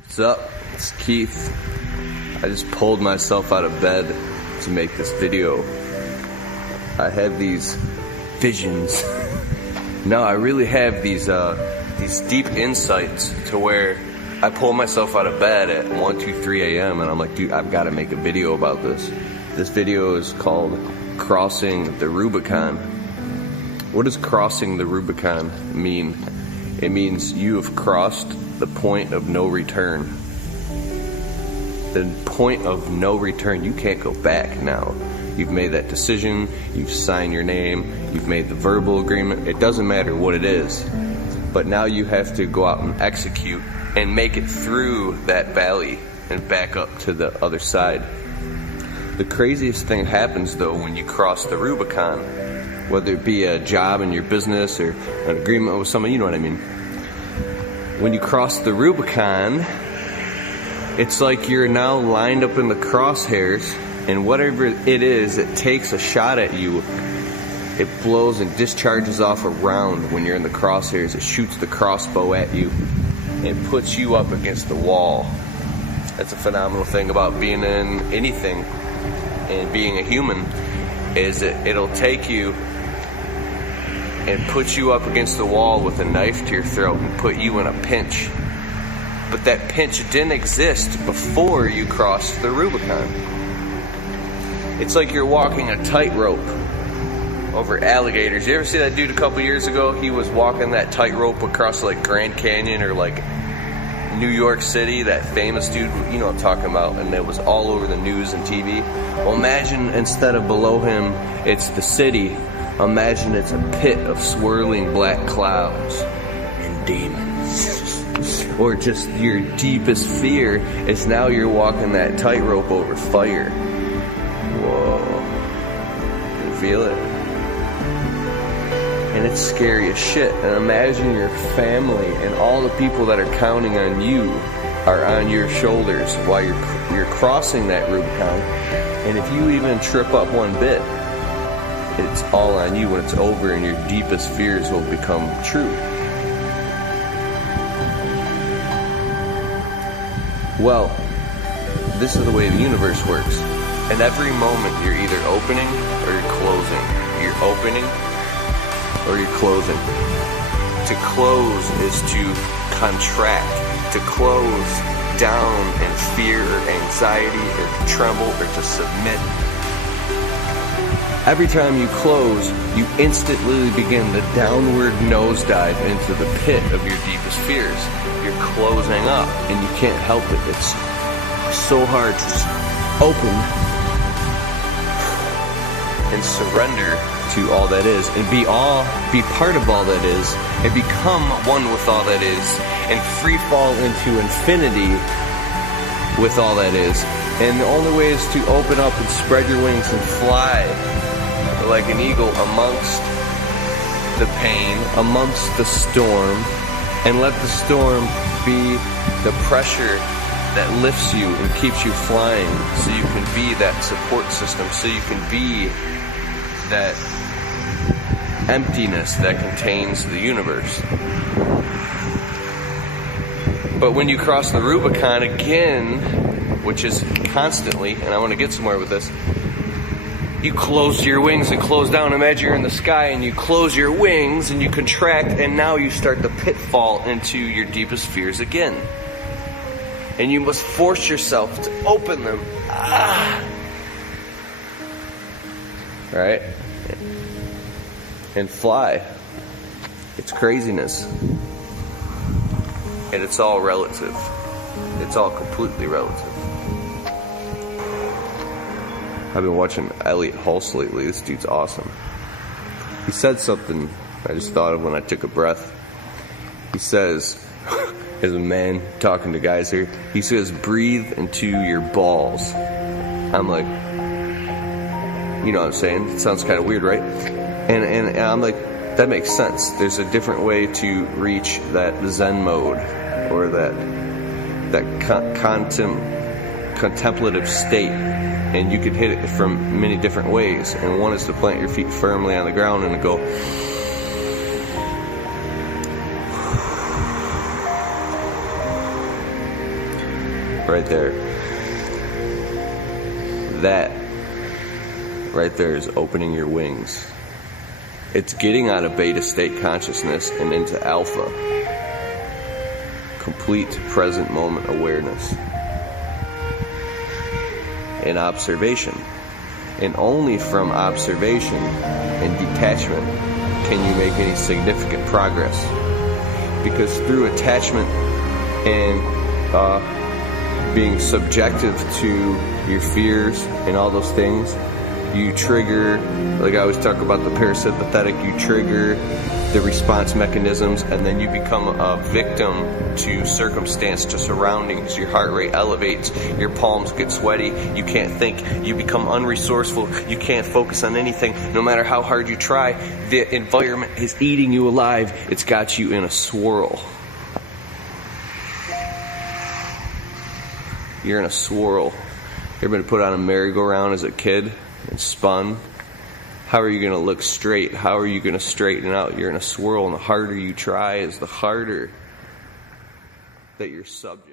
What's up? It's Keith. I just pulled myself out of bed to make this video. I have these visions. No, I really have these deep insights to where I pull myself out of bed at 1, 2, 3 a.m. and I'm like, dude, I've got to make a video about this. This video is called Crossing the Rubicon. What does crossing the Rubicon mean? It means you have crossed the point of no return. The point of no return. You can't go back now. You've made that decision, you've signed your name, you've made the verbal agreement. It doesn't matter what it is. But now you have to go out and execute and make it through that valley and back up to the other side. The craziest thing happens though when you cross the Rubicon, whether it be a job in your business or an agreement with someone, you know what I mean. When you cross the Rubicon, it's like you're now lined up in the crosshairs, and whatever it is, it takes a shot at you. It blows and discharges off a round when you're in the crosshairs. It shoots the crossbow at you and puts you up against the wall. That's a phenomenal thing about being in anything and being a human, is it'll take you and put you up against the wall with a knife to your throat and put you in a pinch. But that pinch didn't exist before you crossed the Rubicon. It's like you're walking a tightrope over alligators. You ever see that dude a couple years ago? He was walking that tightrope across like Grand Canyon or like New York City, that famous dude, you know what I'm talking about, and it was all over the news and TV. Well, imagine instead of below him, it's the city. Imagine it's a pit of swirling black clouds and demons. Or just your deepest fear is now you're walking that tightrope over fire. Whoa. You feel it? And it's scary as shit. And imagine your family and all the people that are counting on you are on your shoulders while you're crossing that Rubicon. And if you even trip up one bit, it's all on you when it's over, and your deepest fears will become true. Well, this is the way the universe works. And every moment you're either opening or you're closing. You're opening or you're closing. To close is to contract. To close down in fear or anxiety or to tremble or to submit. Every time you close, you instantly begin the downward nosedive into the pit of your deepest fears. You're closing up and you can't help it. It's so hard to just open and surrender to all that is and be part of all that is and become one with all that is and free fall into infinity with all that is. And the only way is to open up and spread your wings and fly like an eagle amongst the pain, amongst the storm, and let the storm be the pressure that lifts you and keeps you flying, so you can be that support system, so you can be that emptiness that contains the universe. But when you cross the Rubicon again, which is constantly, and I want to get somewhere with this, you close your wings and close down. Imagine you're in the sky and you close your wings and you contract, and now you start the pitfall into your deepest fears again. And you must force yourself to open them. Right? And fly. It's craziness. And it's all relative. It's all completely relative. I've been watching Elliot Hulse lately. This dude's awesome. He said something I just thought of when I took a breath. He says, as a man talking to guys here, he says, breathe into your balls. I'm like, you know what I'm saying? It sounds kind of weird, right? And I'm like, that makes sense. There's a different way to reach that Zen mode or that contemplative state. And you could hit it from many different ways. And one is to plant your feet firmly on the ground and to go, right there. That right there is opening your wings. It's getting out of beta state consciousness and into alpha. Complete present moment awareness and observation. And only from observation and detachment can you make any significant progress. Because through attachment and being subjective to your fears and all those things, you trigger, like I always talk about the parasympathetic, you trigger the response mechanisms, and then you become a victim to circumstance, to surroundings. Your heart rate elevates, your palms get sweaty, you can't think, you become unresourceful, you can't focus on anything. No matter how hard you try, the environment is eating you alive. It's got you in a swirl. You're in a swirl. You ever been put on a merry-go-round as a kid and spun? How are you going to look straight? How are you going to straighten out? You're in a swirl, and the harder you try is the harder that you're subject.